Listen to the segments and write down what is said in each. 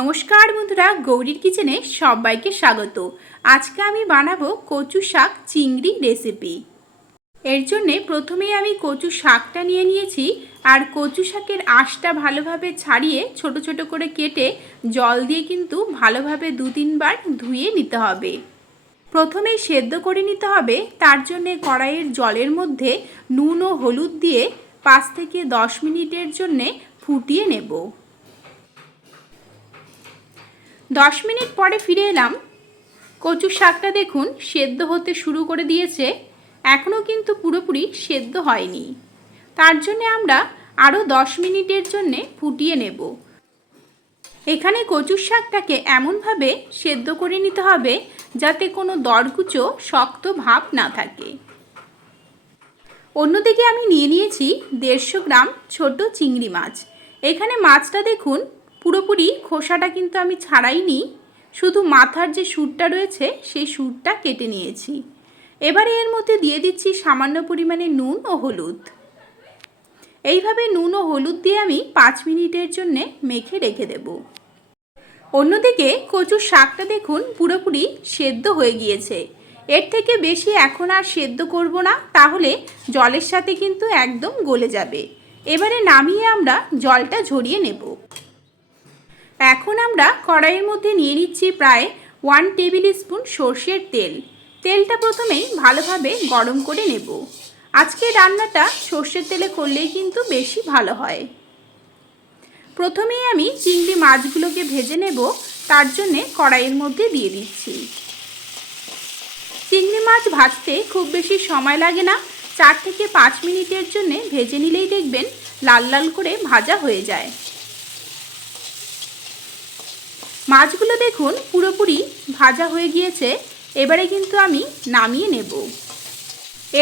নমস্কার বন্ধুরা, গৌরীর কিচেনে সবাইকে স্বাগত। আজকে আমি বানাবো কচু শাক চিংড়ি রেসিপি। এর জন্যে প্রথমেই আমি কচু শাকটা নিয়ে নিয়েছি আর কচু শাকের আঁশটা ভালোভাবে ছাড়িয়ে ছোট ছোট করে কেটে জল দিয়ে কিন্তু ভালোভাবে দু তিনবার ধুয়ে নিতে হবে। প্রথমেই সেদ্ধ করে নিতে হবে, তার জন্যে কড়াইয়ের জলের মধ্যে নুন ও হলুদ দিয়ে পাঁচ থেকে দশ মিনিটের জন্যে ফুটিয়ে নেব। দশ মিনিট পরে ফিরে এলাম। কচুর শাকটা দেখুন সেদ্ধ হতে শুরু করে দিয়েছে। এখনও কিন্তু পুরোপুরি সেদ্ধ হয়নি। তার জন্য আমরা আরও দশ মিনিটের জন্যে ফুটিয়ে নেব। এখানে কচুর শাকটাকে এমনভাবে সেদ্ধ করে নিতে হবে যাতে কোনো দরকুচো শক্ত ভাব না থাকে। অন্যদিকে আমি নিয়ে নিয়েছি দেড়শো গ্রাম ছোট চিংড়ি মাছ। এখানে মাছটা দেখুন পুরোপুরি খোসাটা কিন্তু আমি ছাড়াইনি, শুধু মাথার যে সুরটা রয়েছে সেই সুরটা কেটে নিয়েছি। এবারে এর মধ্যে দিয়ে দিচ্ছি সামান্য পরিমাণে নুন ও হলুদ। এইভাবে নুন ও হলুদ দিয়ে আমি পাঁচ মিনিটের জন্যে মেখে রেখে দেব। অন্যদিকে কচুর শাকটা দেখুন পুরোপুরি সেদ্ধ হয়ে গিয়েছে। এর থেকে বেশি এখন আর সেদ্ধ করব না, তাহলে জলের সাথে কিন্তু একদম গলে যাবে। এবারে নামিয়ে আমরা জলটা ঝরিয়ে নেব। এখন আমরা কড়াইয়ের মধ্যে নিয়ে নিচ্ছি প্রায় ওয়ান টেবিল স্পুন সর্ষের তেল। তেলটা প্রথমেই ভালোভাবে গরম করে নেব। আজকে রান্নাটা সর্ষের তেলে করলেই কিন্তু বেশি ভালো হয়। প্রথমেই আমি চিংড়ি মাছগুলোকে ভেজে নেব, তার জন্যে কড়াইয়ের মধ্যে দিয়ে দিচ্ছি। চিংড়ি মাছ ভাজতে খুব বেশি সময় লাগে না, চার থেকে পাঁচ মিনিটের জন্য ভেজে নিলেই দেখবেন লাল লাল করে ভাজা হয়ে যায়। মাছগুলো দেখুন পুরোপুরি ভাজা হয়ে গিয়েছে, এবারে কিন্তু আমি নামিয়ে নেব।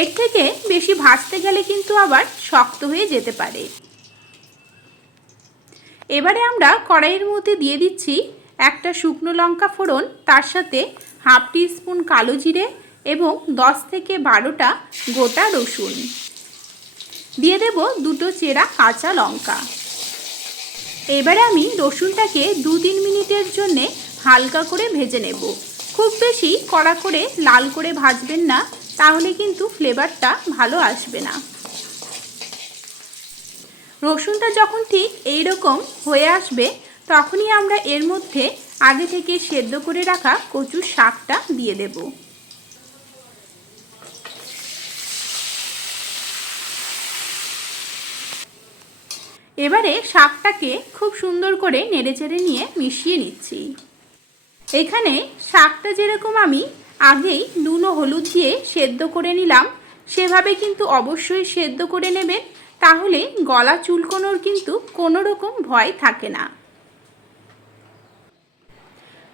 এর থেকে বেশি ভাজতে গেলে কিন্তু আবার শক্ত হয়ে যেতে পারে। এবারে আমরা কড়াইয়ের মধ্যে দিয়ে দিচ্ছি একটা শুকনো লঙ্কা ফোড়ন, তার সাথে হাফ টি স্পুন কালো জিরে এবং দশ থেকে বারোটা গোটা রসুন। দিয়ে দেব দুটো চেরা কাঁচা লঙ্কা। এবারে আমি রসুনটাকে দু তিন মিনিটের জন্যে হালকা করে ভেজে নেব। খুব বেশি কড়া করে লাল করে ভাজবেন না, তাহলে কিন্তু ফ্লেভারটা ভালো আসবে না। রসুনটা যখন ঠিক এই রকম হয়ে আসবে, তখনই আমরা এর মধ্যে আগে থেকে সেদ্ধ করে রাখা কচুর শাকটা দিয়ে দেব। এবারে শাকটাকে খুব সুন্দর করে নেড়েচেড়ে নিয়ে মিশিয়ে নিচ্ছি। এখানে শাকটা যেরকম আমি আগেই নুন হলুদ দিয়ে সেদ্ধ করে নিলাম, সেভাবে কিন্তু অবশ্যই সেদ্ধ করে নেবেন, তাহলে গলা চুলকোনোর কিন্তু কোনো রকম ভয় থাকে না।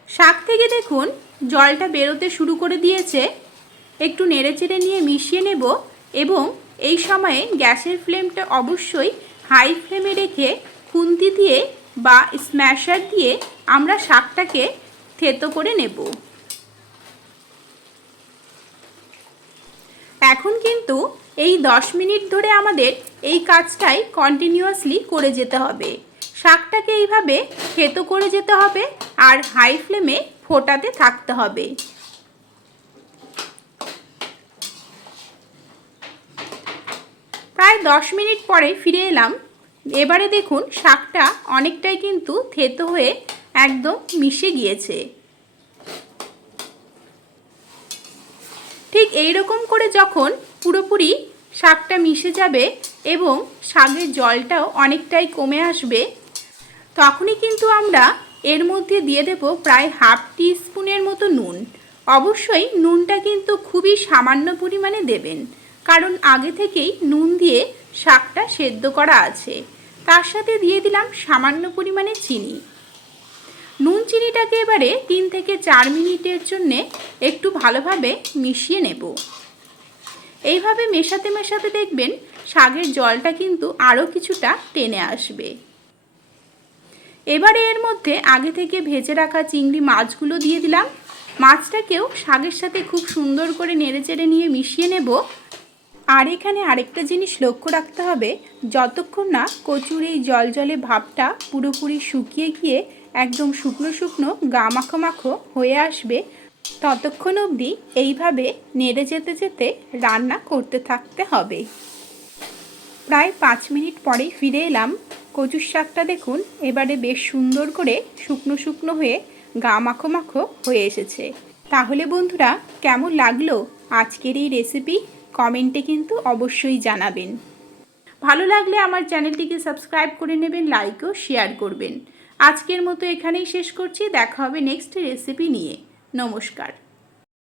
শাক থেকে দেখুন জলটা বেরোতে শুরু করে দিয়েছে, একটু নেড়েচেড়ে নিয়ে মিশিয়ে নেব এবং এই সময়ে গ্যাসের ফ্লেমটা অবশ্যই হাই ফ্লেমে রেখে খুন্তি দিয়ে বা স্ম্যাশার দিয়ে আমরা শাকটাকে থেতো করে নেব। এখন কিন্তু এই দশ মিনিট ধরে আমাদের এই কাজটাই কন্টিনিউয়াসলি করে যেতে হবে। শাকটাকে এইভাবে থেতো করে যেতে হবে আর হাই ফ্লেমে ফোটাতে থাকতে হবে প্রায় দশ মিনিট পরে ফিরে এলাম। এবারে দেখুন, শাকটা অনেকটাই কিন্তু থেতো হয়ে একদম মিশে গিয়েছে। ঠিক এই রকম করে যখন পুরোপুরি শাকটা মিশে যাবে এবং শাকের জলটাও অনেকটাই কমে আসবে, তখনই কিন্তু আমরা এর মধ্যে দিয়ে দেব প্রায় হাফ টি স্পুনের মতো নুন। অবশ্যই নুনটা কিন্তু খুবই সামান্য পরিমাণে দেবেন। কারণ আগে থেকেই নুন দিয়ে শাকটা সেদ্ধ করা আছে। তার সাথে দিয়ে দিলাম সামান্য পরিমাণে চিনি। নুন চিনিটাকে এবারে তিন থেকে চার মিনিটের জন্যে একটু ভালোভাবে মিশিয়ে নেব। এইভাবে মেশাতে মেশাতে দেখবেন শাকের জলটা কিন্তু আরও কিছুটা টেনে আসবে। এবারে এর মধ্যে আগে থেকে ভেজে রাখা চিংড়ি মাছগুলো দিয়ে দিলাম। মাছটাকেও শাকের সাথে খুব সুন্দর করে নেড়েচেড়ে নিয়ে মিশিয়ে নেব। আর এখানে আরেকটা জিনিস লক্ষ্য রাখতে হবে, যতক্ষণ না কচুর এই জল জলে ভাবটা পুরোপুরি শুকিয়ে গিয়ে একদম শুকনো শুকনো গা মাখো মাখো হয়ে আসবে, ততক্ষণ অবধি এইভাবে নেড়ে যেতে যেতে রান্না করতে থাকতে হবে। প্রায় পাঁচ মিনিট পরেই ফিরে এলাম। কচুর শাকটা দেখুন, এবারে বেশ সুন্দর করে শুকনো শুকনো হয়ে গা মাখো মাখো হয়ে এসেছে। তাহলে বন্ধুরা, কেমন লাগল আজকের এই রেসিপি কমেন্টে কিন্তু অবশ্যই জানাবেন। ভালো লাগলে আমার চ্যানেলটিকে সাবস্ক্রাইব করে নেবেন, লাইক ও শেয়ার করবেন। আজকের মতো এখানেই শেষ করছি, দেখা হবে নেক্সট রেসিপি নিয়ে। নমস্কার।